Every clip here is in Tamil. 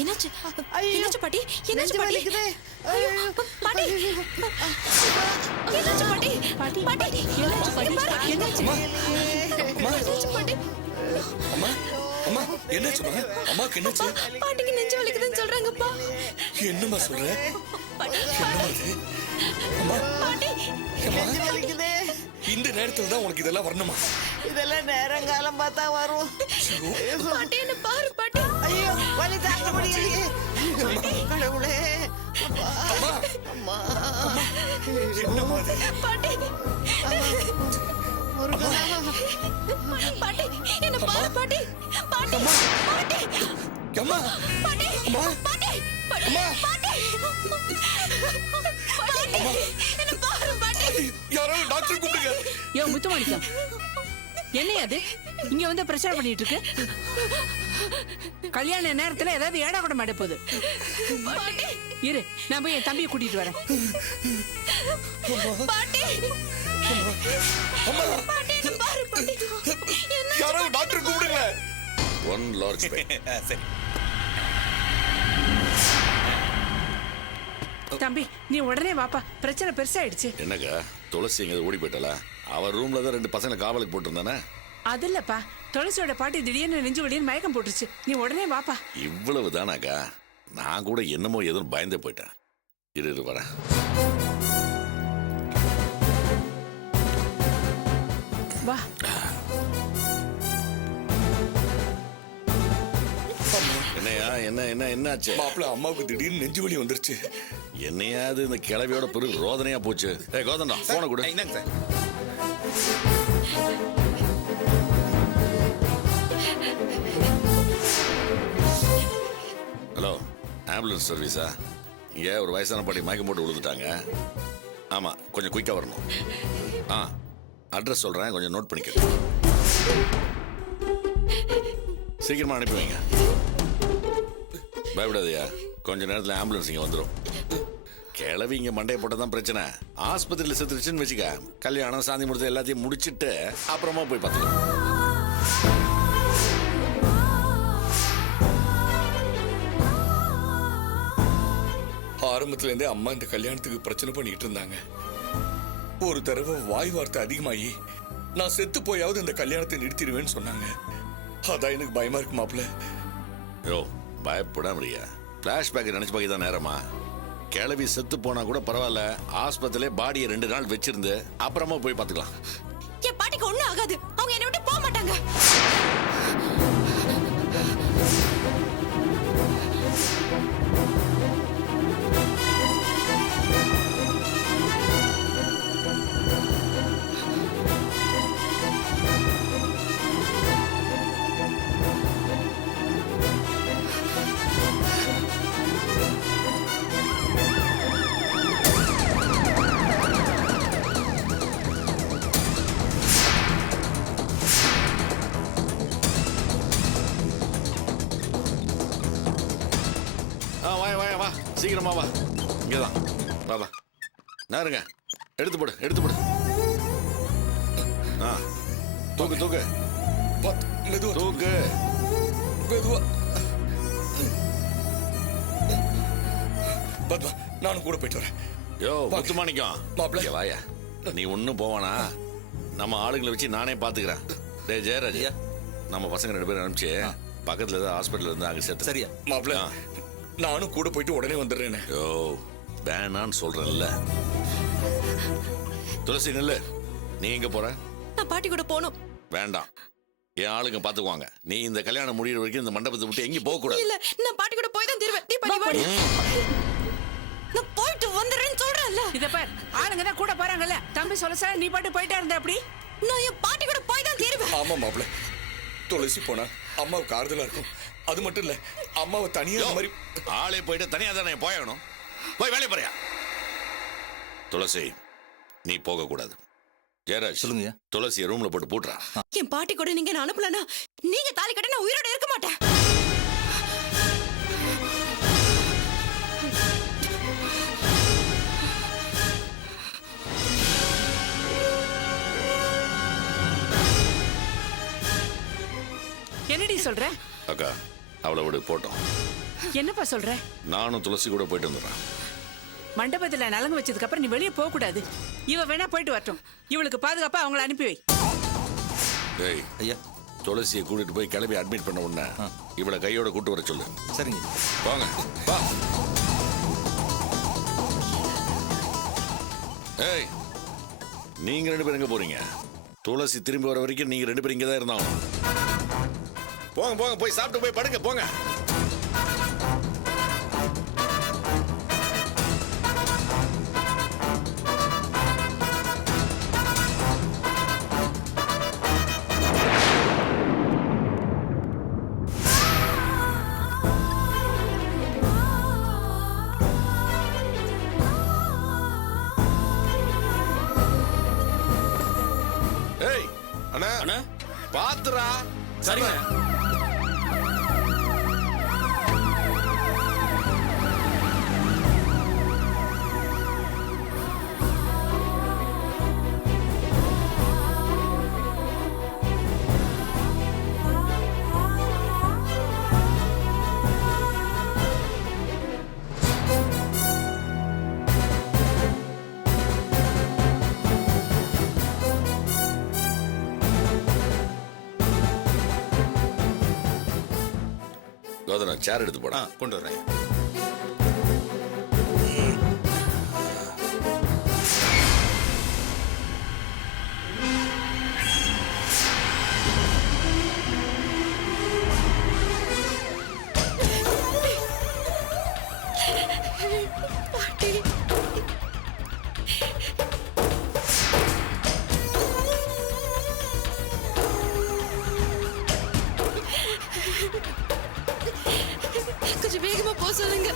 என்னாச்சு? ஐயோ! என்னாச்சு பாட்டி? என்னாச்சு நெஞ்சு பாட்டி? வலிக்குதே. ஐயோ, பாட்டி! என்னாச்சு பாட்டி? பாட்டி, பாட்டி! என்னாச்சு பாட்டி? இங்க பாரு. என்னாச்சு? என்னாச்சு பாட்டி? அம்மா அம்மா என்னாச்சுமா? அம்மாக்கு என்னாச்சு? பாட்டிக்கு நெஞ்சு வலிக்குதுன்னு சொல்றாங்கப்பா. என்னம்மா சொல்ற? பாட்டி, என்னம்மா இது? அம்மா பாட்டி! நெஞ்சு வலிக்குதே. இந்த நேரத்துல தான் உனக்கு இதெல்லாம் வரணுமா? இதெல்லாம் நேரங்காலம் பார்த்தா வரும். பாட்டி, என்ன பாரு பாட்டி. ஐயோ, வலி தாங்க முடியலையே. கடவுளே. அம்மா அம்மா. என்னம்மா இது? பாட்டி! முருகா. பாட்டி, என்ன பாரு பாட்டி. பாட்டி! பாட்டி! அம்மா பாட்டி! அம்மா பாட்டி! பாட்டி! அம்மா. பாட்டி! பாட்டி! என்ன பாரு பாட்டி. யாராவது டாக்டர் கூப்பிடுங்க. யோ முத்துமாணிக்கம், என்ன அது இங்க வந்து பிரச்சனை பண்ணிட்டு இருக்கு? கல்யாண நேரத்துல ஏதாவது ஏடா கூட மாட்ட போகுது. பாட்டி! இரு, நான் போய் என் தம்பியை கூட்டிட்டு வரேன். பாட்டி! அம்மா பாட்டி, என்ன பாரு பாட்டி. என்ன யாராவது டாக்டர் கூப்பிடுங்க. ஒன் லார்ஜ் சரி. தம்பி, நீ உடனே வாப்பா, பிரச்சனை பெருசாயிடுச்சு. என்னக்கா துளசி எங்க ஓடி போயிட்டாளா? அவர் ரூம்ல தான் 2 பசங்களை காவலுக்கு போட்டிருந்தானே. அது இல்லப்பா, துளசியோட பாட்டி திடீர்னு நெஞ்சு வலின்னு மயக்கம் போட்டுருச்சு. நீ உடனே வாப்பா. இவ்வளவு தானாக்கா? நான் கூட என்னமோ எதுவும் பயந்தே போயிட்டேன். இரு வரேன். வா. என்னையா என்னாச்சு? மாப்பிள்ள அம்மாவுக்கு திடீர்னு நெஞ்சு வலி வந்துருச்சு. என்னையாது இந்த கிளவியோட பிறகு ரோதனையா போச்சு. கோதண்டா போன கூட. என்னங்க சார்? Hello, ambulance சர்வீஸா? இங்க ஒரு வயசான பாட்டி மயக்கம் போட்டு விழுந்துட்டாங்க. ஆமா, கொஞ்சம் குயிக்கா வரணும். அட்ரஸ் சொல்றேன், கொஞ்சம் நோட் பண்ணிக்க. சீக்கிரமா அனுப்பி வைங்க. பயப்படாதயா, கொஞ்ச நேரத்தில் ஆம்புலன்ஸ் இங்கே வந்துடும். கிளவி இங்கே மண்டையை போட்டதான் பிரச்சனை. ஆஸ்பத்திரியில் செத்துருச்சுன்னு வச்சுக்க, கல்யாணம் சாந்தி முகூர்த்தம் எல்லாத்தையும் முடிச்சுட்டு அப்புறமா போய் பார்த்துக்கலாம். ஆரம்பத்துல இருந்தே அம்மா இந்த கல்யாணத்துக்கு பிரச்சனை பண்ணிட்டு இருந்தாங்க. ஒரு தடவை வாய் வார்த்தை அதிகமாகி நான் செத்து போயாவது இந்த கல்யாணத்தை நிறுத்திடுவேன்னு சொன்னாங்க. அதான் எனக்கு பயமா இருக்கு மாப்பிள்ள. யோ, பயப்படாமறியா? பிளாஷ்பேக் நினைச்சு பார்க்க தான் நேரமா? கிளவி செத்து போனா கூட பரவாயில்ல, ஆஸ்பத்திரியிலே பாடியை 2 நாள் வச்சிருந்து அப்புறமா போய் பார்த்துக்கலாம். என் பாட்டிக்கு ஒண்ணும் ஆகாது. அவங்க என்னை விட்டு போக மாட்டாங்க. வா, சீக்கிரமா வா. இங்கதான் வா. நேருங்க, எடுத்து போடு. தூக்கு மெதுவா தூக்கு. மெதுவா. பத்மா, நானும் கூட போயிட்டு வரேன். யோ முத்துமாணிக்கம், மாப்பிள்ளை. இங்க வாயா. நீ ஒன்னும் போவானா? நம்ம ஆளுங்களை வச்சு நானே பாத்துக்கிறேன். டேய் ஜெயராஜ், நம்ம பசங்க 2 பேரும் அனுப்பிச்சு பக்கத்துல ஏதாவது ஹாஸ்பிட்டல் இருந்து அங்க சேர்த்து. சரியா மாப்பிள்ள? நானும் கூட போயிட்டு உடனே வந்துடுறேன். யோ வேணான்னு சொல்றேன்ல. துளசி நில்லு. நீ எங்க போற? நான் பாட்டி கூட போகணும். வேண்டாம், என் ஆளுங்க பாத்துக்குவாங்க. நீ இந்த கல்யாணம் முடியிற வரைக்கும் இந்த மண்டபத்தை விட்டு எங்கேயும் போக கூடாது. இல்ல, நான் பாட்டி கூட போய் தான் தீருவேன். நீ பாட்டி வாடி. நான் போயிட்டு வந்துடுறேன்னு சொல்றேன்ல. இத பார், ஆளுங்க தான் கூட போறாங்கல்ல. தம்பி சொல்ல சார், நீ பாட்டு போயிட்டே இருந்த அப்படி. நான் என் பாட்டி கூட போய் தான் தீருவேன். ஆமா மாப்பிள்ள, துளசி போனா அம்மாவுக்கு ஆறுதலா இருக்கும். அது மட்டும் இல்ல, அம்மாவை தனியா மாதிரி ஆளே போயிட்டு தனியா தானே போயணும். போய் வேலையை பாரியா. துளசி, நீ போக கூடாது. ஜெயராஜ் சொல்லுங்க. துளசியை ரூம்ல போட்டு பூட்டுறா. என் பாட்டி கூட நீங்க என்ன அனுப்பலனா நீங்க தாலி கட்ட நான் உயிரோட இருக்க மாட்டேன். என்னடி சொல்ற? அக்கா, அவளை விடு, போட்டோம். என்னப்பா சொல்ற? நானும் துளசி கூட போயிட்டு வந்துடுறேன். மண்டபத்துல நலங்கு வச்சதுக்கு அப்புறம் நீ வெளியே போக கூடாது. இவ வேணா போயிட்டு வரட்டும். இவளுக்கு பாதுகாப்பா அவங்கள அனுப்பி வை. டேய் ஐயா துளசியை கூட்டிட்டு போய் கிளம்பி அட்மிட் பண்ண உடனே இவளை கையோட கூட்டு வர சொல்லு. சரிங்க. வாங்க வா. ஏய் நீங்க 2 பேரும் எங்க போறீங்க? துளசி திரும்பி வர வரைக்கும் நீங்க 2 பேரும் இங்க தான் இருந்தாங்க. போங்க போங்க போய் சாப்பிட்டு போய் படுங்க போங்க. ஏய் அண்ணா அண்ணா பாத்துரா. சரிங்க. கோதனா சேர் எடுத்து போடா. கொண்டு வரேன். பாட்டி கொஞ்சம் வேகமா போக சொல்லுங்க.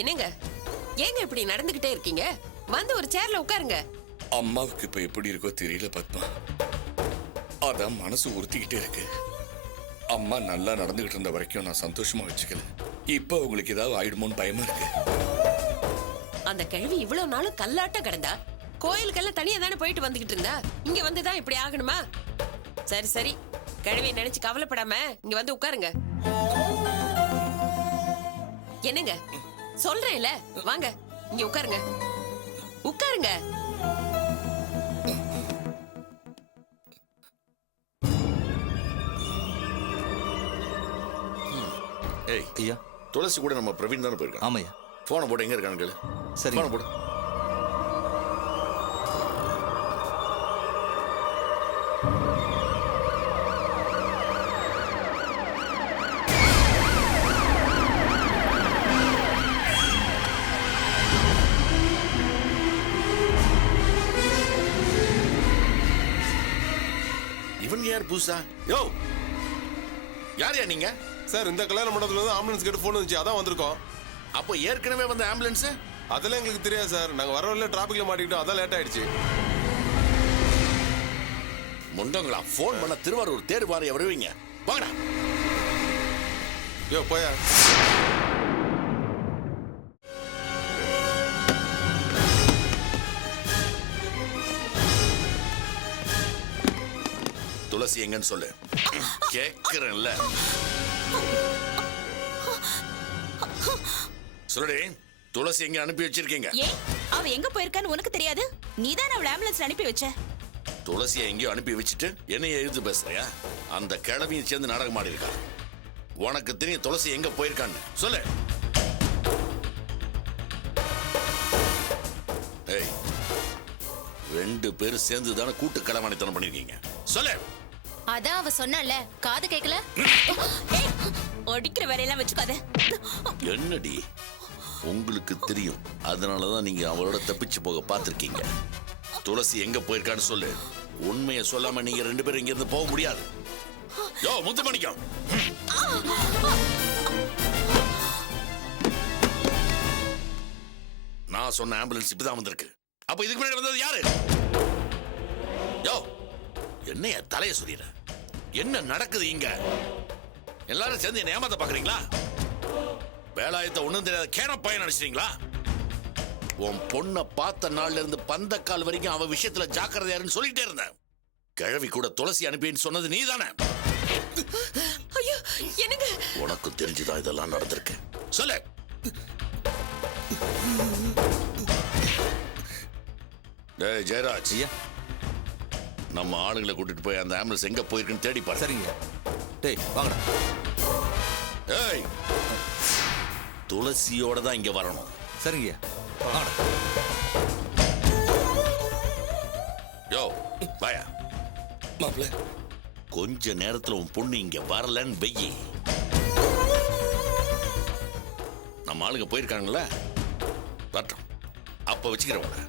என்னங்க ஏங்க இப்படி நடந்துகிட்டே இருக்கீங்க? வந்து ஒரு சேர்ல உட்காருங்க. அம்மாவுக்கு இப்ப எப்படி இருக்கோ தெரியல பத்மா. அதான் மனசு உறுத்திக்கிட்டே இருக்கு. அம்மா நல்லா நடந்துகிட்டு இருந்த வரைக்கும் நான் சந்தோஷமா வச்சுக்கல. இப்ப உங்களுக்கு ஏதாவது ஆயிடுமோன்னு பயமா இருக்கு. அந்த கிழவி இவ்வளவு நாளும் கல்லாட்ட கிடந்தா, கோயிலுக்கெல்லாம் தனியா தானே போயிட்டு வந்துகிட்டு இருந்தா, இங்க வந்துதான் இப்படி ஆகணுமா? சரி சரி, கிழவியை நினைச்சு கவலைப்படாம இங்க வந்து உட்காருங்க. என்னங்க சொல்றேன்ல, வாங்க இங்க உட்காருங்க. உட்காருங்க. ஏய் ஐயா துளசி கூட நம்ம பிரவீன் தானே போயிருக்கான். ஆமாய்யா. போனை போட்டு எங்க இருக்கான்னு கேளு. சரி. போனை போடு. இவன் யார் புதுசா? யோ யாரையா நீங்க? சார் இந்த கல்யாண மண்டபத்துல இருந்து ஆம்புலன்ஸ் கேட்டு போன் வந்துச்சு, அதான் வந்திருக்கோம். அப்போ ஏற்கனவே வந்த ஆம்புலன்ஸ்? அதெல்லாம் எங்களுக்கு தெரியாது சார், நாங்க வர வழியில டிராபிக்ல மாட்டிக்கிட்டோம், அதான் லேட் ஆயிடுச்சு. முண்டங்களா போன் பண்ண திருவாரூர் தேர் வாரிய வருவீங்க. வாங்கடா. யோ போயா. துளசி எங்கன்னு சொல்லு. கேக்குறேன்ல. சொல்லுடி, துளசி எங்க அனுப்பி வச்சிருக்கீங்க? ஏன் அவ எங்க போயிருக்கான்னு உனக்கு தெரியாது? நீதான் அவளை ஆம்புலன்ஸ்ல அனுப்பி வச்ச. துளசியை எங்கேயோ அனுப்பி வச்சுட்டு என்னைய எழுத்து பேசுறியா? அந்த கிழவியும் சேர்ந்து நாடகம் ஆடி இருக்கா. உனக்கு தெரியும் துளசி எங்க போயிருக்கான்னு சொல்லு. ஏய், 2 பேரும் சேர்ந்து தானே கூட்டு களவாணித்தனம் பண்ணிருக்கீங்க. சொல்லு. அதான் அவ சொன்னால, காது கேட்கல. அடிக்கிற வேலையெல்லாம் வச்சுக்காத. என்னடி உங்களுக்கு தெரியும், அதனாலதான் நீங்க அவளோட தப்பிச்சு போக பார்த்திருக்கீங்க. துளசி எங்க போயிருக்கான்னு சொல்லு. உண்மையை சொல்லாம நீங்க 2 பேரும் இங்க இருந்து போக முடியாது. யோ முத்துமணிக்கம், நான் சொன்ன ஆம்புலன்ஸ் இப்பதான் வந்திருக்கு. அப்ப இதுக்கு முன்னாடி வந்தது யாரு? யோ என்னைய தலைய சொல்லிடுற. என்ன நடக்குது இங்க? எல்லாரும் சேர்ந்து என்ன ஏமாத்த பாக்குறீங்களா? வேலாயத்தை ஒண்ணும் தெரியாத கேன பையன் நினைச்சிட்டீங்களா? உன் பொண்ணை பார்த்த நாள்ல இருந்து பந்தக்கால் வரைக்கும் அவ விஷயத்துல ஜாக்கிரதையாருன்னு சொல்லிட்டே இருந்தேன். கிழவி கூட துளசி அனுப்பின்னு சொன்னது நீதானே? ஐயோ என்னங்க? உனக்கு தெரிஞ்சுதான் இதெல்லாம் நடந்திருக்கு. சொல்லு. டேய் ஜெயராஜ், நம்ம ஆளுங்களை கூட்டிட்டு போய் அந்த ஆம்புலன்ஸ் எங்க போயிருக்குன்னு தேடி பாரு. சரிங்க. டேய் வாங்கடா. ஏய் துளசியோட தான் இங்க வரணும். சரிங்க. வாங்கடா. யோ வாயா. மாப்பிள்ள கொஞ்ச நேரத்துல உன் பொண்ணு இங்க வரலன்னு வெயி. நம்ம ஆளுங்க போயிருக்காங்கல்ல, வரட்டும். அப்ப வச்சுக்கிறவங்க.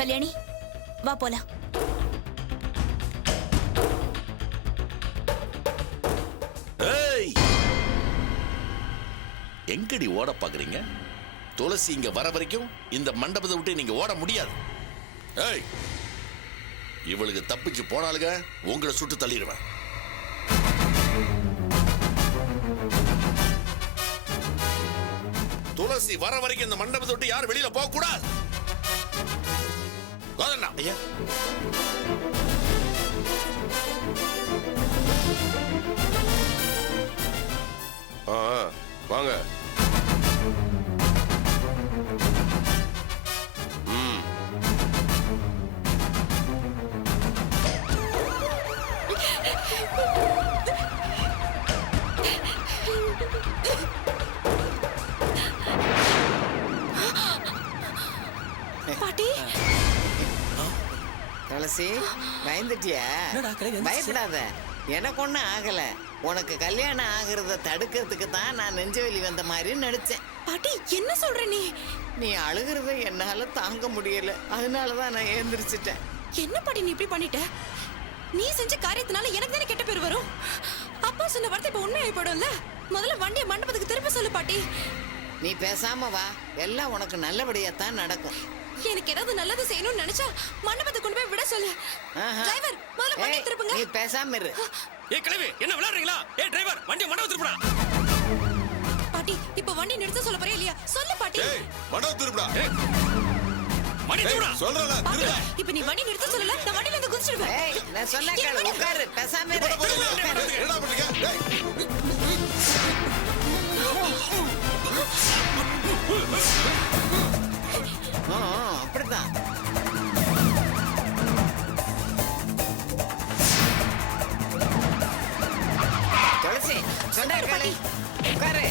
கல்யாணி வா போலாம். ஏய் எங்கடி ஓட பாக்குறீங்க? துளசி இங்க வர வரைக்கும் இந்த மண்டபத்தை விட்டு நீங்க ஓட முடியாது. ஏய் இவளுக்கு தப்பிச்சு போனாலுங்க உங்களை சுட்டு தள்ளிடுவேன். துளசி வர வரைக்கும் இந்த மண்டபத்தை விட்டு யாரும் வெளியில போக கூடாது. ஐயா வாங்க. பாட்டி துளசி பயந்துட்டியா? பயப்படாத, எனக்கு ஒண்ணும் ஆகல. உனக்கு கல்யாணம் ஆகுறத தடுக்கிறதுக்கு தான் நான் நெஞ்சவெளி வந்த மாதிரி நடிச்சேன். பாட்டி என்ன சொல்ற நீ? நீ அழுகிறத என்னால தாங்க முடியல, அதனாலதான் நான் எழுந்திரிச்சிட்டேன். என்ன பாட்டி நீ இப்படி பண்ணிட்ட? நீ செஞ்ச காரியத்தினால எனக்கு தானே கெட்ட பேர் வரும். அப்பா சொன்ன வார்த்தை இப்ப உண்மையாயி போயிடும்ல. முதல்ல வண்டியை மண்டபத்துக்கு திருப்ப சொல்லு பாட்டி. நீ பேசாம வா, எல்லாம் உனக்கு நல்லபடியா தான் நடக்கும். எனக்கு ஏதாவது நல்லது செய்யணும்னு நினைச்சா மண்டபத்துக்கு கொண்டு போய் விட சொல்லு. ஆஹா. டிரைவர் முதல்ல வண்டியை ஏய், திருப்புங்க. நீ பேசாம இரு. ஏய் கிழவி என்ன விளையாடுறீங்களா? ஏய் டிரைவர் வண்டி மண்டபம் திருப்புடா. பாட்டி இப்ப வண்டி நிறுத்த சொல்ல போறியா இல்லையா? சொல்லு பாட்டி. ஏய் மண்டபம் திருப்புடா. வண்டி திருப்புடா. சொல்றல பாட்டி, திருப்பு. இப்ப நீ வண்டி நிறுத்த சொல்லல, நான் வண்டியில இருந்து குதிச்சிடுவேன். ஏய், நான் சொன்ன கேளு, உட்காரு, பேசாம இரு. என்னடா பண்றீங்க? டேய் அப்படிதான். துளசி சொன்ன கேளு, உட்காரு.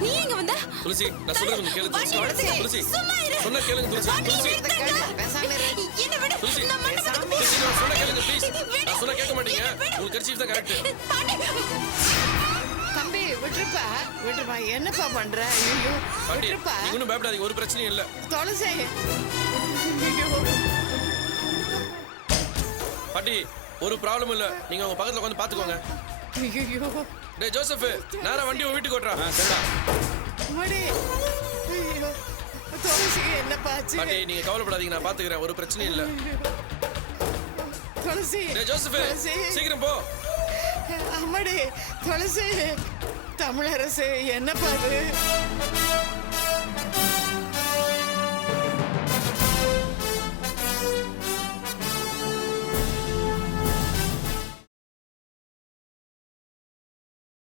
நீ எங்க வந்த? துளசி நான் சொல்றது கொஞ்சம் கேளு துளசி. வண்டி நிறுத்துங்க. துளசி சும்மா இரு. சொன்னா கேளுங்க துளசி. வண்டியை துளசி நிறுத்துங்க. பேசாம இரு. என்ன விடு. துளசி. நான் மண்டபத்துக்கு போறேன். துளசி நான் சொன்னா கேளுங்க ப்ளீஸ். விடு. நான் சொன்னா கேட்க மாட்டீங்க. என்ன விடு. உங்களுக்கு கர்ச்சீஃப் தான் கரெக்ட். தம்பி விட்டுருப்பா, விட்டுருப்பா. என்னப்பா பண்ற? ஐயோ, பாட்டி விட்டுருப்பா. நீங்க ஒன்றும் பயப்படாதீங்க, ஒரு பிரச்சனையும் இல்ல. துளசி. ஐயோ. பாட்டி ஒரு ப்ராப்ளம் இல்ல, நீங்க உங்க பக்கத்துல உட்காந்து பாத்துக்கோங்க. ஐயோ. டேய் ஜோசப் நேரா வண்டி உன் வீட்டுக்கு ஓட்டுறா. சரிடா அம்மாடி. ஐயோ. துளசி என்னப்பா ஆச்சு? பாட்டி நீங்க கவலைப்படாதீங்க, நான் பாத்துக்கிறேன், ஒரு பிரச்சனையும் இல்ல. துளசி. டேய் ஜோசப் துளசி. சீக்கிரம் போ. அம்மாடி. துளசி. தமிழரசு என்னப்பா இது?